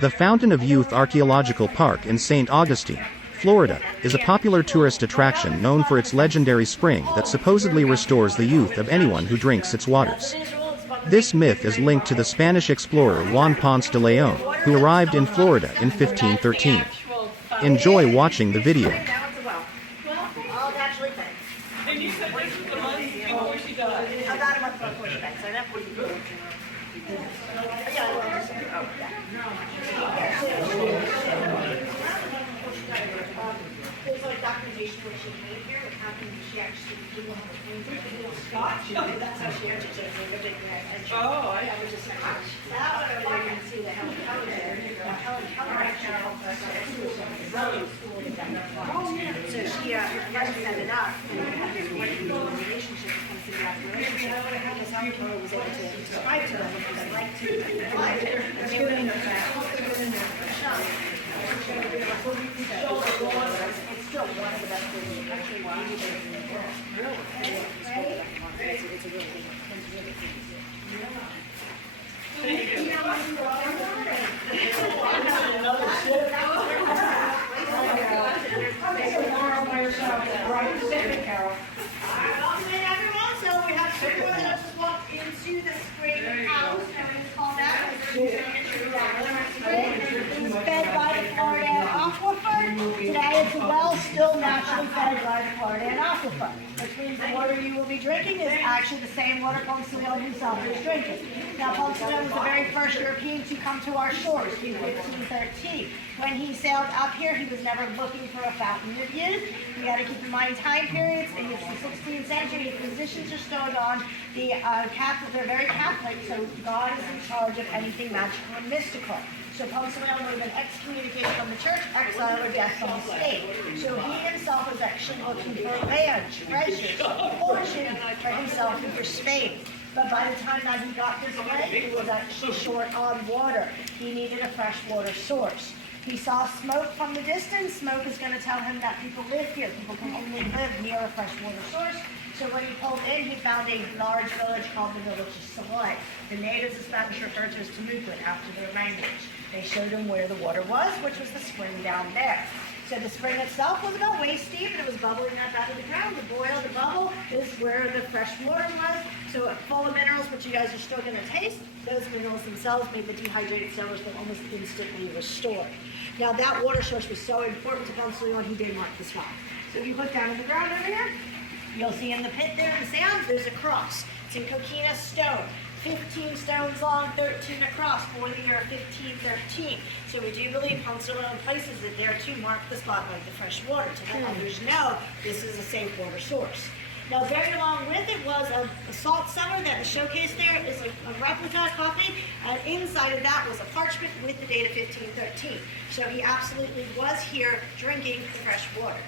The Fountain of Youth Archaeological Park in St. Augustine, Florida, is a popular tourist attraction known for its legendary spring that supposedly restores the youth of anyone who drinks its waters. This myth is linked to the Spanish explorer Juan Ponce de León, who arrived in Florida in 1513. Enjoy watching the video. There's like documentation where she came here, what happened, she actually didn't have a Scotch. That's how she entered it. Oh, I was just Scotch. Now you can see the Helen Keller there. Helen Keller actually helped us at school in that. So she, her friend set it up, and we had this wonderful relationship with Ponce de León, because Helen Keller was able to describe to them what it was like to live there. And they were in there. It's still one of the best things in the country. Really? It's a really big thing. Everyone, so we have two more that just walked into the spring house. It's called that. It's fed by the Florida aquifer. Today it's a well still naturally fed by the Florida aquifer, which means the water you will be drinking is actually the same water Ponce de León himself is drinking. Now, Ponce de León was the very first European to come to our shores in 1513. When he sailed up here, he was never looking for a fountain of youth. You got to keep in mind time periods. It's the 16th century. Physicians are still on. The Catholics are very Catholic, so God is in charge of anything magical and mystical. So Ponce de León would have been excommunicated from the church, exiled, or death from the state. So he himself was actually looking for land, treasures, fortune for himself and for Spain. But by the time that he got this way, he was actually short on water. He needed a freshwater source. He saw smoke from the distance. Smoke is going to tell him that people live here. People can only live near a freshwater source. So when he pulled in, he found a large village called the village of Soleil. The natives of Spanish referred to as Timucuan after their language. They showed him where the water was, which was the spring down there. So the spring itself was about waist deep, and it was bubbling up out of the ground. The boil, the bubble, is where the fresh water was. So full of minerals, which you guys are still going to taste. Those minerals themselves made the dehydrated cellars that almost instantly restored. Now that water source was so important to Ponce de León, he did mark the spot. So if you look down at the ground over here, you'll see in the pit there in the sand, there's a cross. It's in coquina stone. 15 stones long, 13 across, for the year 1513. So we do believe Ponce de León places it there to mark the spot by the fresh water, to let others know this is a safe water source. Now, very along with it was a salt cellar that is showcased there. Is a replica copy, and inside of that was a parchment with the date of 1513. So he absolutely was here drinking the fresh water.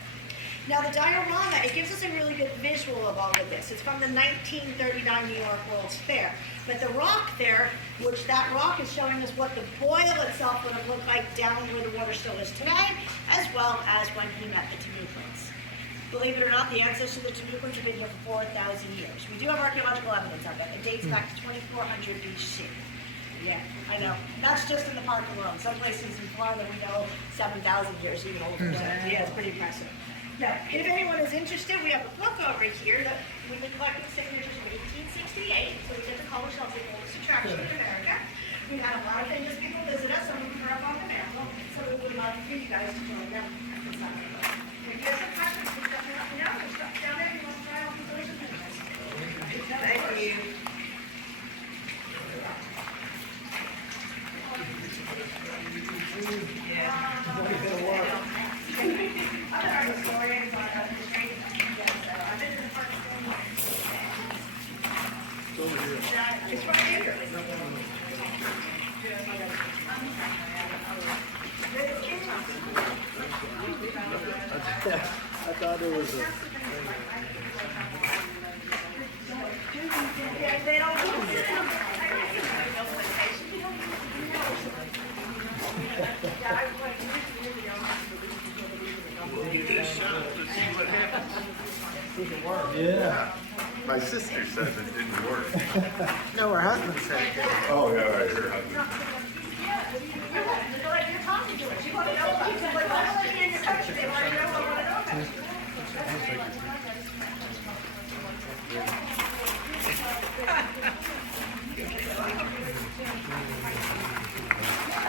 Now the diorama, it gives us a really good visual of all of this. It's from the 1939 New York World's Fair. But the rock there, which that rock is showing us what the boil itself would have looked like down where the water still is today, as well as when he met the Timucuans. Believe it or not, the ancestors of the Timucuans have been here for 4,000 years. We do have archaeological evidence of it. It dates back to 2400 BC. Yeah, I know. That's just in the park alone. Some places in Florida we know 7,000 years, even older. So, yeah, it's pretty impressive. Now, if anyone is interested, we have a book over here that we've been collecting signatures from 1868, so we get to call ourselves the oldest attraction in America. We've had a lot of famous people visit us, some of them are up on the mantle, so we would love for you guys to join them. If you have some questions, please definitely let me know. There's stuff down there if you want to try all these delicious things. Thank you. Other historians on the street, I've been to the park. It's right here. I thought it was a... Yeah, they don't You just shot to see what happens. Yeah. My sister said it didn't work. No, her husband said it. Oh, yeah, right, her husband.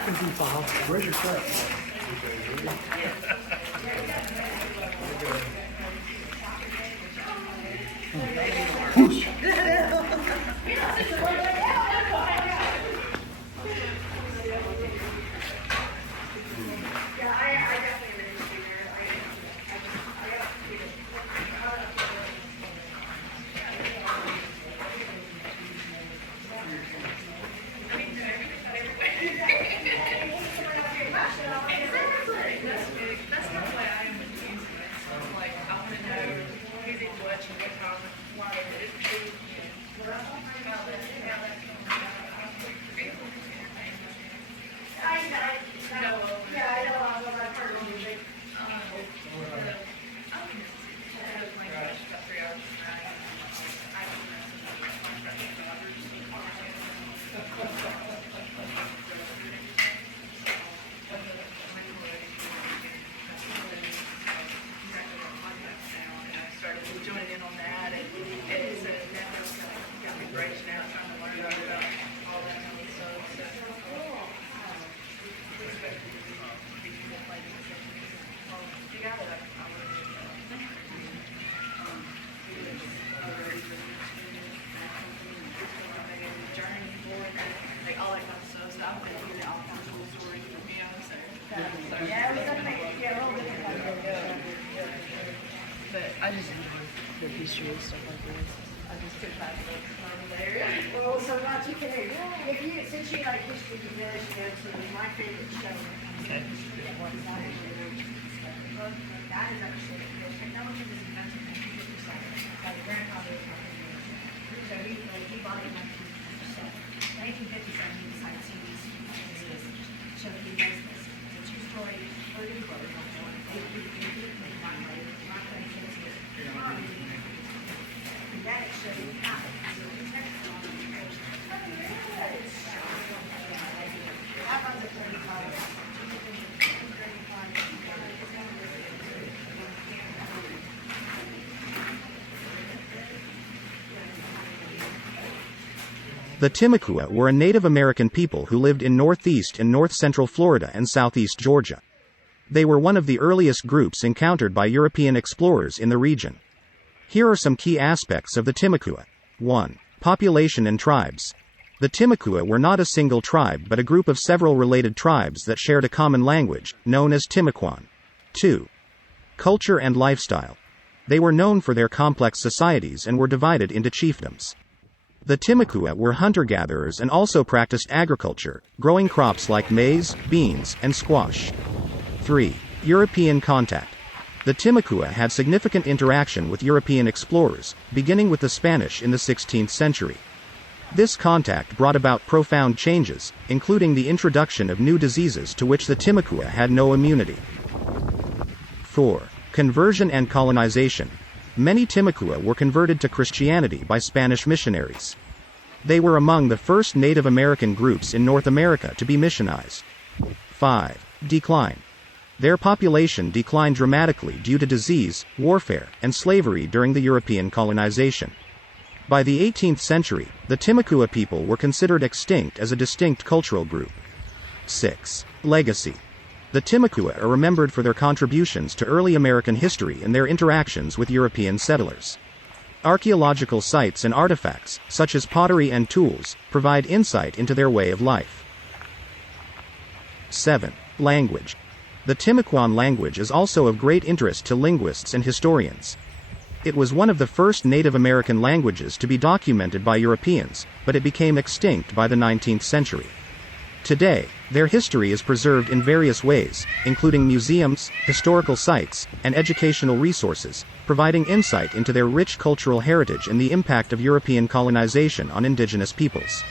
Where's your cup? The history and stuff like this. I just took that over there. Well, so not you can, if you, since you like history, you really should go to my favorite show. Okay. That is actually, technology was invented in 1957 by the grandfather of my family. So he bought it in 1957. 1957, he decided to see these diseases. So he does this. It's a two-story, urban road. That shows you how. The Timucua were a Native American people who lived in northeast and north-central Florida and southeast Georgia. They were one of the earliest groups encountered by European explorers in the region. Here are some key aspects of the Timucua. 1. Population and tribes. The Timucua were not a single tribe but a group of several related tribes that shared a common language, known as Timucuan. 2. Culture and lifestyle. They were known for their complex societies and were divided into chiefdoms. The Timucua were hunter-gatherers and also practiced agriculture, growing crops like maize, beans, and squash. 3. European contact. The Timucua had significant interaction with European explorers, beginning with the Spanish in the 16th century. This contact brought about profound changes, including the introduction of new diseases to which the Timucua had no immunity. 4. Conversion and colonization. Many Timucua were converted to Christianity by Spanish missionaries. They were among the first Native American groups in North America to be missionized. 5. Decline. Their population declined dramatically due to disease, warfare, and slavery during the European colonization. By the 18th century, the Timucua people were considered extinct as a distinct cultural group. 6. Legacy. The Timucua are remembered for their contributions to early American history and their interactions with European settlers. Archaeological sites and artifacts, such as pottery and tools, provide insight into their way of life. 7. Language. The Timucuan language is also of great interest to linguists and historians. It was one of the first Native American languages to be documented by Europeans, but it became extinct by the 19th century. Today, their history is preserved in various ways, including museums, historical sites, and educational resources, providing insight into their rich cultural heritage and the impact of European colonization on indigenous peoples.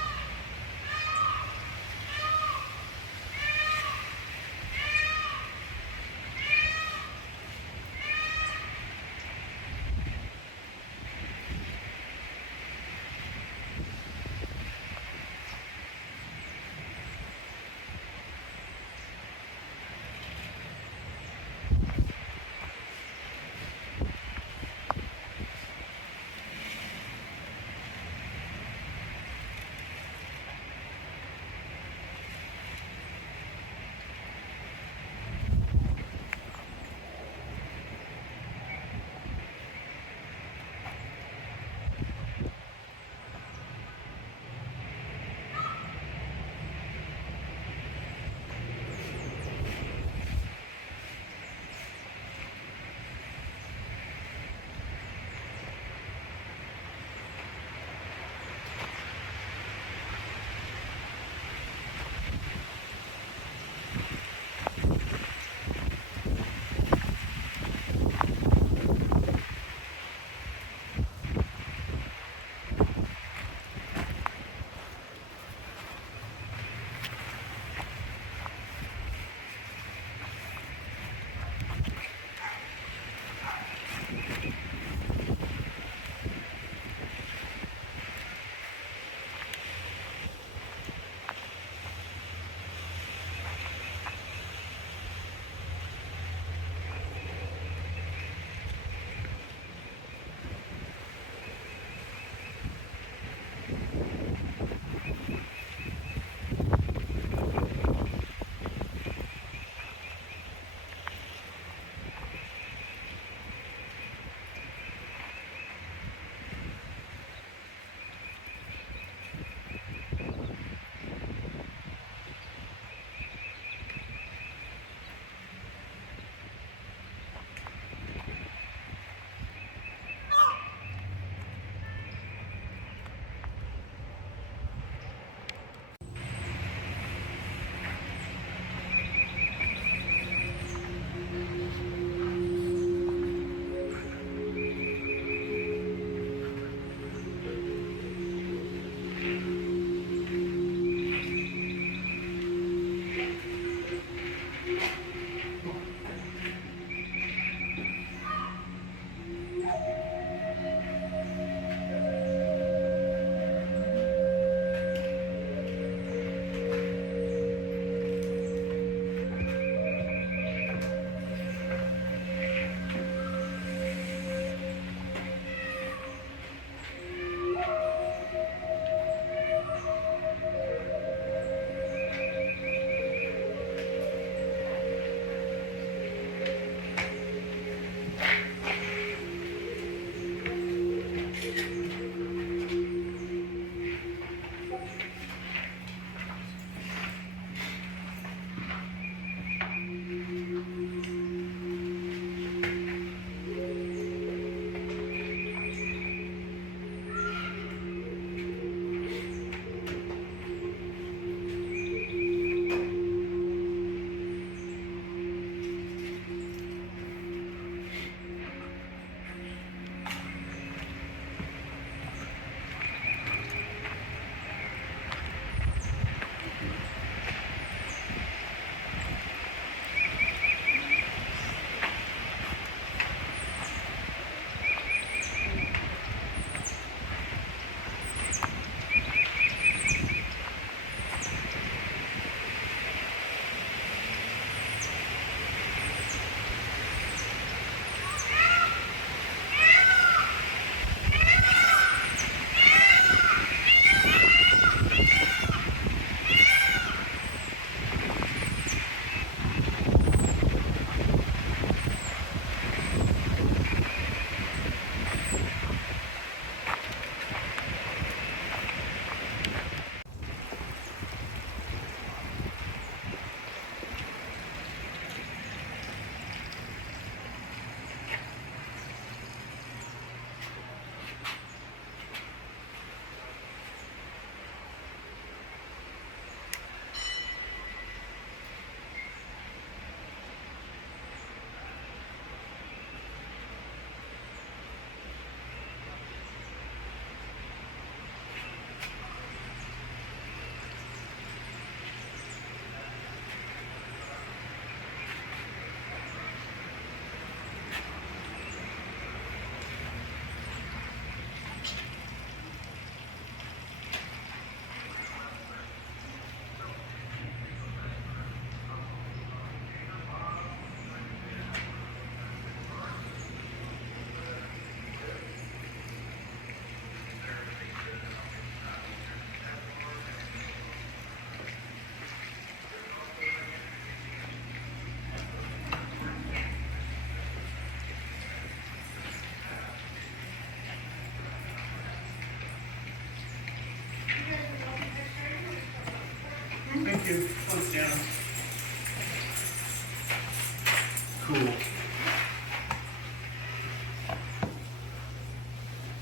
cool.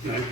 No.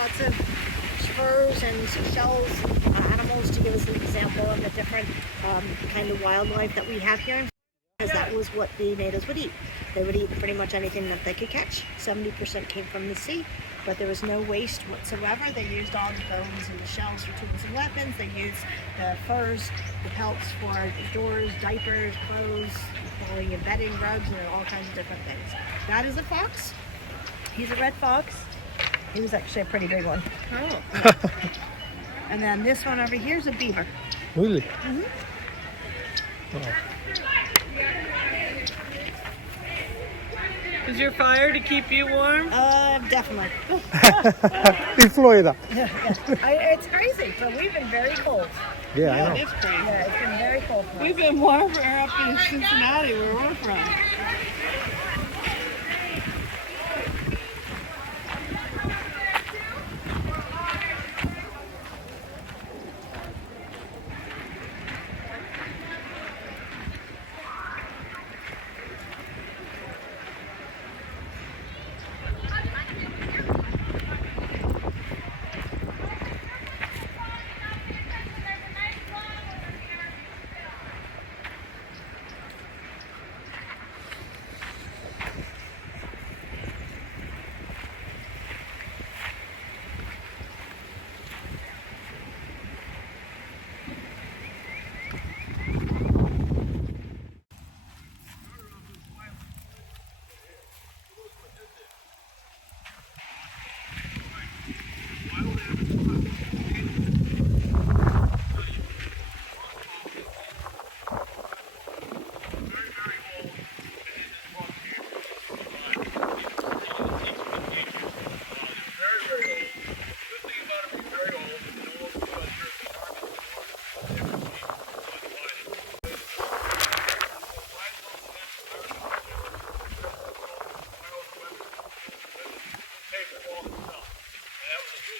Lots of spurs and seashells, animals, to give us an example of the different kind of wildlife that we have here. Because that was what the natives would eat. They would eat pretty much anything that they could catch. 70% came from the sea, but there was no waste whatsoever. They used all the bones and the shells for tools and weapons. They used the furs, the pelts for doors, diapers, clothes, falling and bedding, rugs, and all kinds of different things. That is a fox. He's a red fox. He was actually a pretty big one. Oh. Yeah. And then this one over here is a beaver. Really? Mm-hmm. Wow. Is your fire to keep you warm? Definitely. In Florida. It's crazy, but we've been very cold. Yeah, I know. It's crazy. Yeah, it's been very cold for us. We've been warmer up in Cincinnati, where we're from.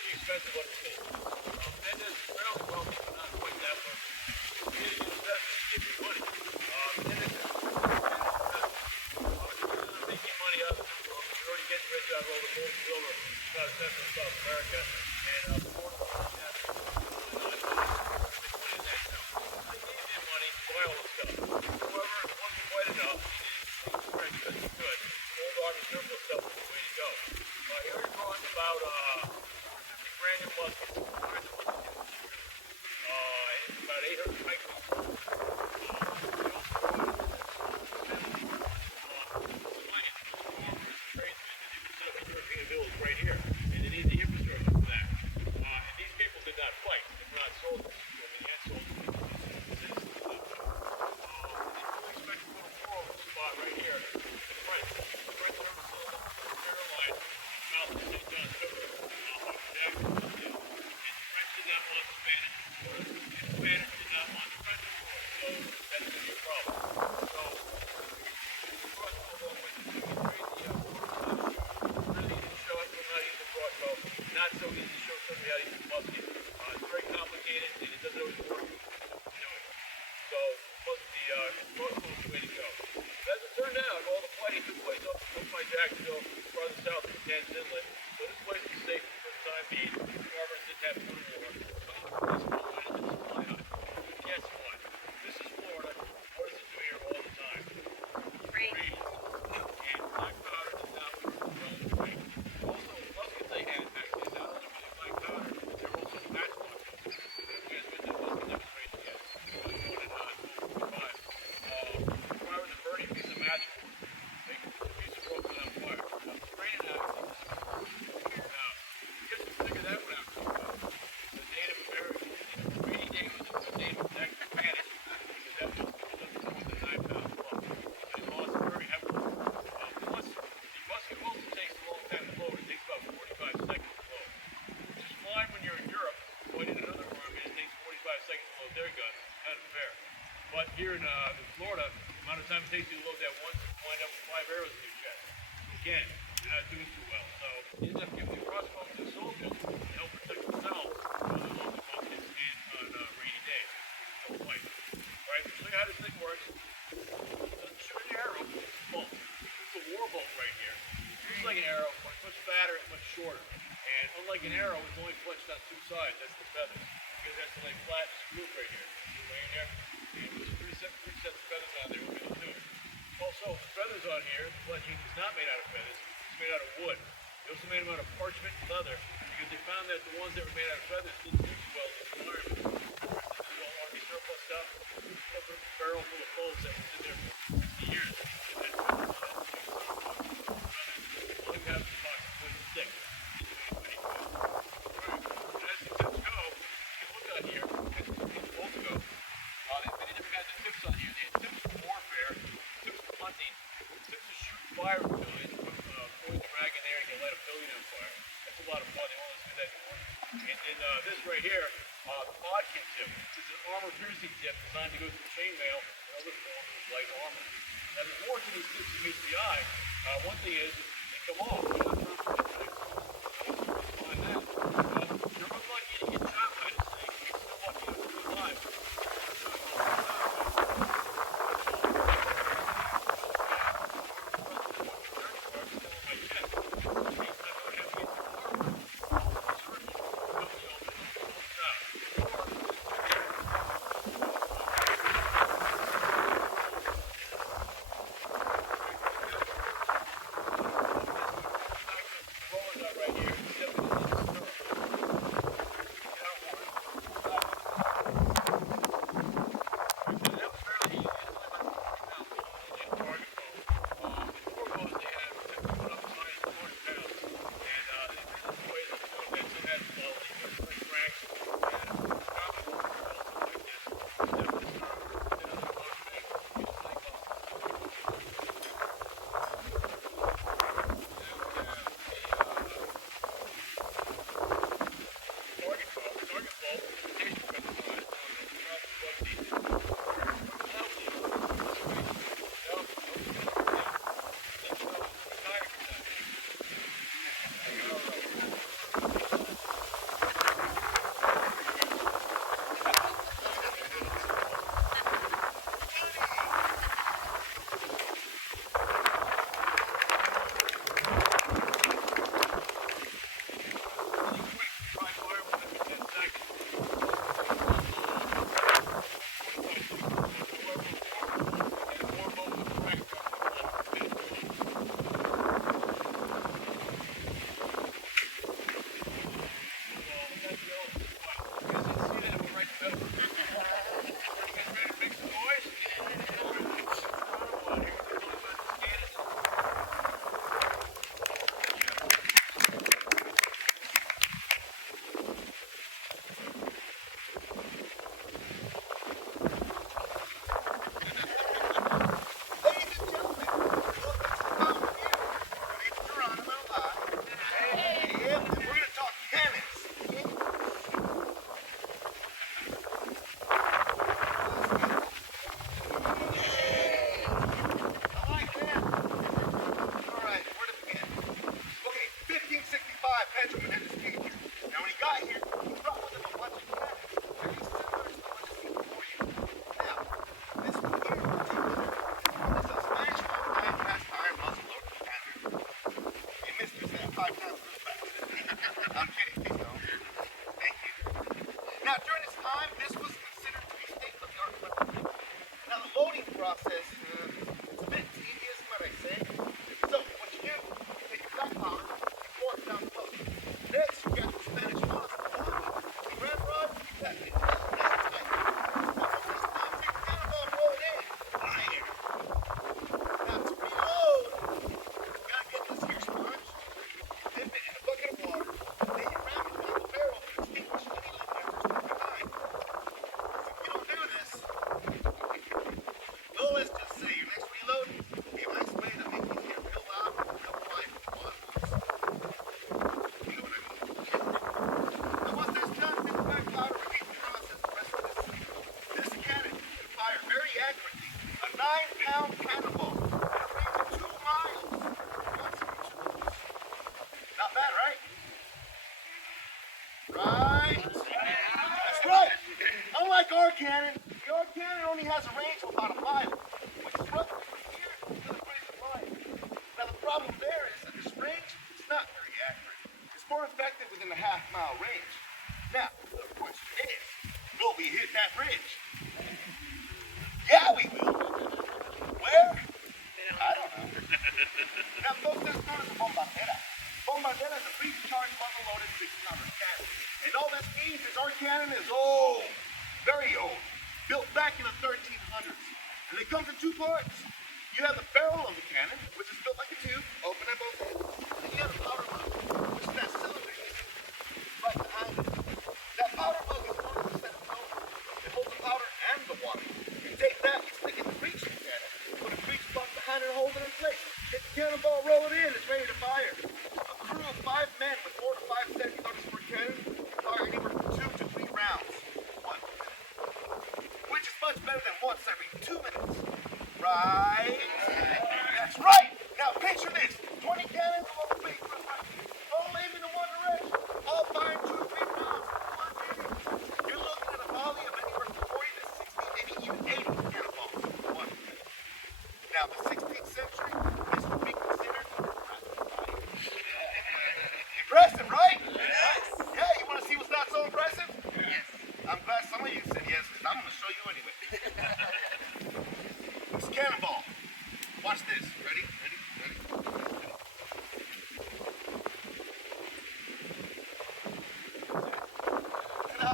pretty expensive undertaking. And it's fairly wealthy, but not quite that wealthy. You need to get investors to give you money. And it's making money out of this world. You're already getting rich out of all the gold and silver out of Central and South America. And Florida has really not money in that now. They gave them money to buy all this stuff. However, it wasn't quite enough. You needed to make sure you could. Old army surplus stuff was the way to go. Here we're talking about 50 brand new muskets. It's about 800 rifles. European village right here, and they need the infrastructure for that. And these people did not fight; they were not soldiers. I mean, they had soldiers, citizens. They fully expect to go to war over the spot right here. The French River Syllable, Carolina, south of St. John's River, off Jackson, and the French did not want the Spanish, and the Spanish did not want the French, so that's going to be a problem. So, not so easy to show somebody how to use a musket. It's very complicated and it doesn't always work. So crossbow is the way to go. As it turned out, all the fighting took place up by Jacksonville, farther south of Kansas Inlet. So this place was safe for the time being. Farmers didn't have to go to war. But guess what? This is Florida. What does it do here all the time? Rain. And black powder does not work well in rain. Also, muskets they had back then, not only were they black powder, they were also matchboxes. You guys been to the musket demonstration yet? Really wanted to fire with a burning piece of matchboard. They could piece of rope without fire. Spraying it out, now, you guys can figure that one out. The Native Americans, rainy day was a good day to actually panic because that was more than 9 pounds plus. But it lost very heavily. Plus, the musket also takes a long time to load. It takes about 45 seconds to load, which is fine when you're in Europe. Going in another army, it takes 45 seconds to load their gun. Kind of fair. But here in Florida, the amount of time it takes you to load that once, you wind up with 5 arrows in your chest. Again, you're not doing too well. So you end up giving the crossbow to the soldiers to help protect themselves while they load the muskets and on rainy days. Don't fight. Alright, to show you how this thing works, it doesn't shoot an arrow, it's a bolt. It's a war bolt right here. It's like an arrow, but it's much fatter and much shorter. And unlike an arrow, it's only fletched on 2 sides. That's the feathers. Because that's the like flat screw right here. See right there? And there's 3 sets of feathers on there. We're going to do it. Also, the feathers on here, the fletching is not made out of feathers. It's made out of wood. They also made them out of parchment and leather because they found that the ones that were made out of feathers didn't do too well in the environment. This is all army surplus stuff. Put a barrel full of clothes that was in there for 60 years. And then all you have is a box of wood and sticks. As the tips go, you can look on here, as the bolts go, they never had the tips on here. They had tips for warfare, tips for hunting, tips to shoot fire with billions. Point the rag in there and you light a billion on fire. That's a lot of fun. They won't do that anymore. And then this right here, the bodkin tip. It's an armor piercing tip designed to go through chainmail and other forms of light armor. Now there's more to these tips than meets the eye. One thing is, they come off. Find that. You're unlucky to get shot by this thing. You're still lucky to be alive. Right? That's right. Unlike our cannon, the our cannon only has a range of about a mile, which is roughly from here to the British line. Now the problem there is that this range is not very accurate. It's more effective within a half-mile range. Now, the question is, will we hit that ridge? Yeah, we will. Where? I don't know. Now, folks, that's known as a bombardera. Bombardera is a breech-charged, muzzle-loaded 16-pounder cannon. And all that means is our cannon is old, very old, built back in the 1300s. And it comes in two parts. You have the barrel of the cannon, which is built like a tube, open at both ends. And you have the powder mug, which is that cylinder you see right behind it. That powder mug is 40% float. It holds the powder and the water. You take that, you stick it in the breech of the cannon, put a breech block behind it and hold it in place. Hit the cannonball, roll it in, it's ready to fire. A crew of 5 men with 4 to 5 centimeters per cannon can fire anywhere from 2 to 3 rounds. Which is much better than once every 2 minutes. Right? That's right! Now picture this. 20 cannons along the base of the right. All aiming in one direction. All firing 2 to 3 rounds. You're looking at a volley of anywhere from 40 to 60, maybe even 80 cannonballs. One. Now the 16th century is what we consider rapid fire. Impressive, right? Yes. Yeah, you want to see what's not so impressive? Yes. I'm glad some of you said yes, because I'm going to show you anyway. It's cannonball. Watch this. Ready? Ready? Ready? Ready? Ta-da.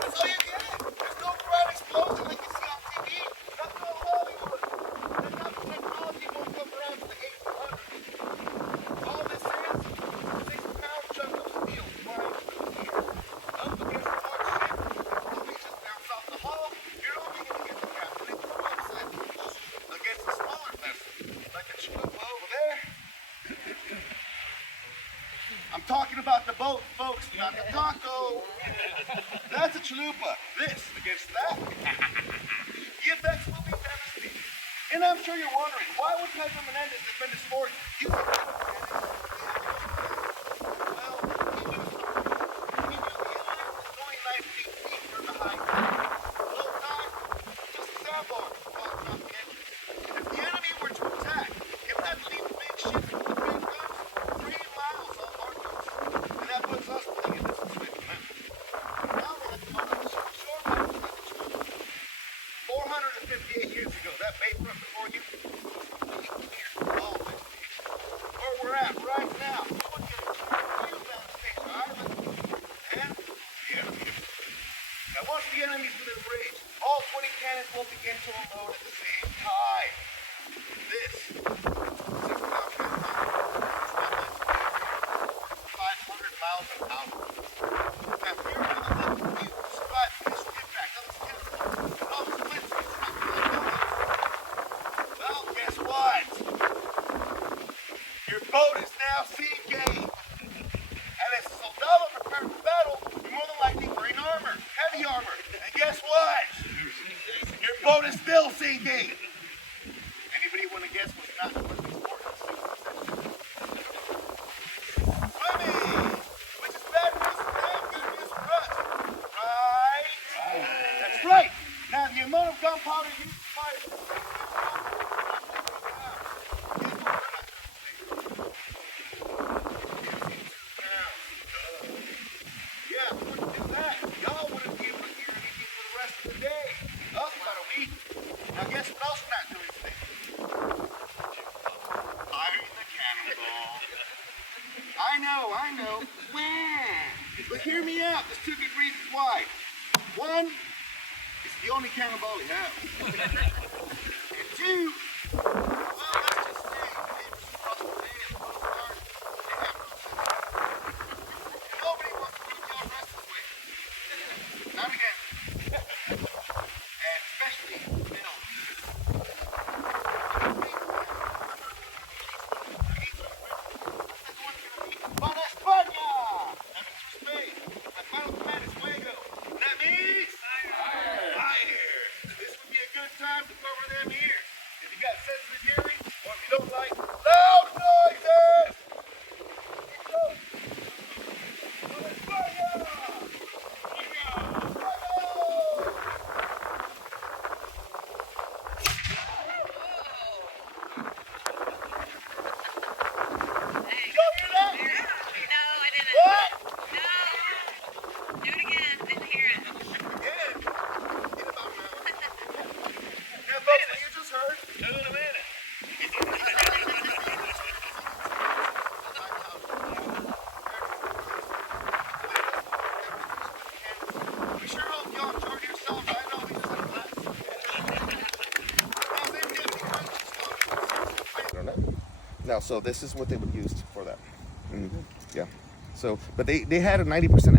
That's all you get. There's no grand explosion like you see on TV. That's no Hollywood. And now the technology won't come around to the 1800s. All this is a 6-pound chunk of steel flying through the air. Up against the hard ship, it reaches bounce off the hull. You're only going to get the captain and crew upset. Against a smaller vessel, like a chiefdom over there. I'm talking about the boat, folks, not the taco. That's a chalupa. This against that. The effects will be devastating. And I'm sure you're wondering, why would Pedro Menendez defend his fort using well, he knew the inlet was only 19 feet near the high tide. Low tide, just a sandbar falling off the edges. If the enemy were to attack, it would have to leave the big ships with the big guns 3 miles off our coast. And that puts us playing this swim. Now we're at the moment of shore battles like the Timucua. 458 years ago, that bayfront before you was completely clear of all vegetation. Where we're at right now, you would get a clear view down the States Island and the enemy. Now once the enemy's within range, all 20 cannons will begin to unload at the same time. This 6-pound cannonball is not less than 500 miles an hour. Now if you're going to look at the view, describe the initial impact of this cannonball and all the splits it's not going to do. Well, guess what? Your boat is now sinking. And as a soldado prepared for battle, you're more than likely wearing armor, heavy armor. And guess what? Your boat is still sinking. Anybody want to guess what's not was important? Swimming, which is bad news for them, good news for us. Right? That's right. Now the amount of gunpowder used to fire this is yeah, if we were to do that, y'all wouldn't be able to hear anything for the rest of the day. Us about a week. Now guess what else we're not doing today? Firing the cannonball. I know. But hear me out. There's 2 good reasons why. One, it's the only cannonball we have. And 2, well, let's just say it's across the bay at the Coast Guard. They have no sense. And nobody wants to keep y'all rest this way. Not again. And especially Bill. Para España! That means for Spain. My final command is fuego. That means fire. This would be a good time to cover them ears. If you got sensitive now, so this is what they would use for that. Yeah. So, but they had a 90%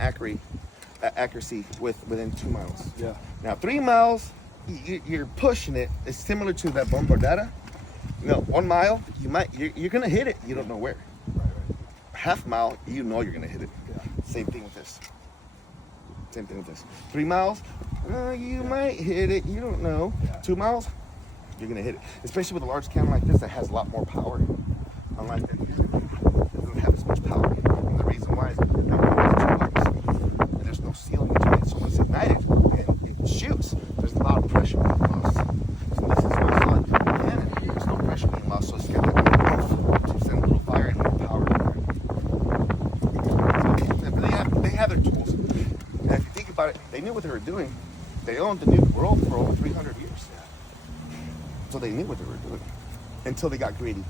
accuracy within 2 miles. Yeah. Now 3 miles, you're pushing it. It's similar to that bombardata. 1 mile, you're gonna hit it. You don't know where. Half mile, you know you're gonna hit it. Yeah. Same thing with this. 3 miles, you might hit it. You don't know. Yeah. 2 miles, you're gonna hit it. Especially with a large cannon like this that has a lot more power. Unlike that, it doesn't have as much power. And the reason why is that and there's no seal between it. So when it's ignited and it shoots, there's a lot of pressure being lost. So this is why it's not a cannon. There's no pressure being lost, so it's got that oomph to send a little fire and more power in there. But they have their tools. And if you think about it, they knew what they were doing. They owned the New World for over 300 years. So they knew what they were doing until they got greedy.